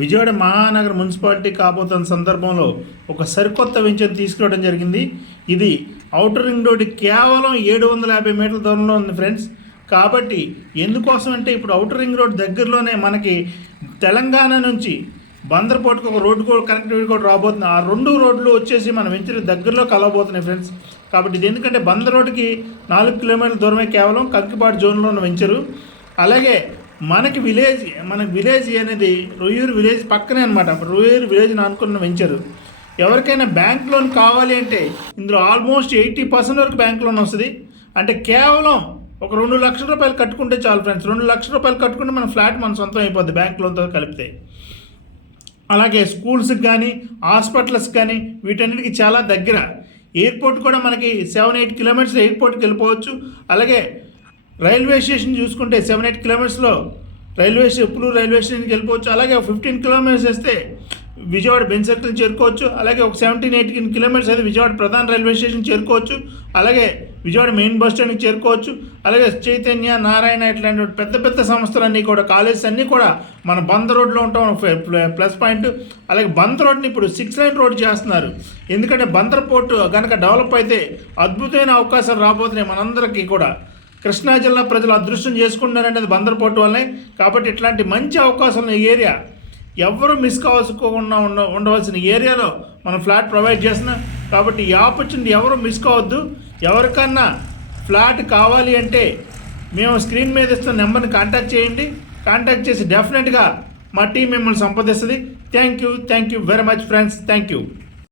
విజయవాడ మహానగర municipality కాబోతున్న సందర్భంలో ఒక సరికొత్త వెంచర్ తీసుకురావడం జరిగింది. ఇది ఔటర్ రింగ్ రోడ్ కేవలం 750 మీటర్ల దూరంలో ఉంది ఫ్రెండ్స్. కాబట్టి ఎందుకోసం అంటే ఇప్పుడు ఔటర్ రింగ్ రోడ్ దగ్గరలోనే మనకి తెలంగాణ నుంచి బందర్పోర్ట్కి ఒక రోడ్డు కూడా కనెక్టివిటీ కూడా రాబోతుంది. ఆ 2 రోడ్లు వచ్చేసి మన వెంచర్ దగ్గరలో కలవబోతున్నాయి ఫ్రెండ్స్. కాబట్టి ఇది ఎందుకంటే బందర్ రోడ్డుకి 4 కిలోమీటర్ల దూరమే కేవలం కంకిపాడు జోన్లో ఉన్న వెంచరు. అలాగే మనకి విలేజ్ అనేది రొయ్యూరు విలేజ్ పక్కనే అనమాట. రొయ్యూరు విలేజ్ అనుకున్న వెంచరు. ఎవరికైనా బ్యాంక్ లోన్ కావాలి అంటే ఇందులో ఆల్మోస్ట్ 80% వరకు బ్యాంక్ లోన్ వస్తుంది. అంటే కేవలం ఒక 2 లక్షల రూపాయలు కట్టుకుంటే చాలు ఫ్రెండ్స్. 2 లక్షల రూపాయలు కట్టుకుంటే మన ఫ్లాట్ మన సొంతం అయిపోద్ది బ్యాంక్ లోన్తో కలిపితే. అలాగే స్కూల్స్కి కానీ హాస్పిటల్స్కి కానీ వీటన్నిటికీ చాలా దగ్గర. ఎయిర్పోర్ట్ కూడా మనకి 7-8 కిలోమీటర్స్ ఎయిర్పోర్ట్కి వెళ్ళిపోవచ్చు. అలాగే రైల్వే స్టేషన్ చూసుకుంటే 7-8 కిలోమీటర్స్లో ఉప్పులూరు రైల్వే స్టేషన్కి వెళ్ళిపోవచ్చు. అలాగే 15 కిలోమీటర్స్ వేస్తే విజయవాడ బెంచ్ సర్కిల్ చేరుకోవచ్చు. అలాగే ఒక 17-18 కిలోమీటర్స్ అయితే విజయవాడ ప్రధాన రైల్వే స్టేషన్ చేరుకోవచ్చు. అలాగే విజయవాడ మెయిన్ బస్ స్టాండ్కి చేరుకోవచ్చు. అలాగే చైతన్య, నారాయణ ఇట్లాంటి పెద్ద పెద్ద సంస్థలన్నీ కూడా, కాలేజెస్ అన్నీ కూడా మన బందర్ రోడ్లో ఉంటాం ప్లస్ పాయింట్. అలాగే బందర్ రోడ్ని ఇప్పుడు 6 లైన్ రోడ్ చేస్తున్నారు. ఎందుకంటే బందర్ పోర్టు కనుక డెవలప్ అయితే అద్భుతమైన అవకాశాలు రాబోతున్నాయి మనందరికీ కూడా. కృష్ణా జిల్లా ప్రజలు అదృష్టం చేసుకుంటున్నారంటే బందర్ పోర్టు వల్లనే. కాబట్టి ఇట్లాంటి మంచి అవకాశాలు ఈ ఏరియా ఎవరు మిస్ కావాల్సుకోకుండా ఉండవలసిన ఏరియాలో మనం ఫ్లాట్ ప్రొవైడ్ చేస్తున్నాం. కాబట్టి ఈ ఆపర్చునిటీ ఎవరు మిస్ కావద్దు. ఎవరికన్నా ఫ్లాట్ కావాలి అంటే మేము స్క్రీన్ మీద ఇస్తున్న నెంబర్ని కాంటాక్ట్ చేయండి. కాంటాక్ట్ చేసి డెఫినెట్గా మా టీం మిమ్మల్ని సంప్రదిస్తుంది. Thank you very much friends. Thank you.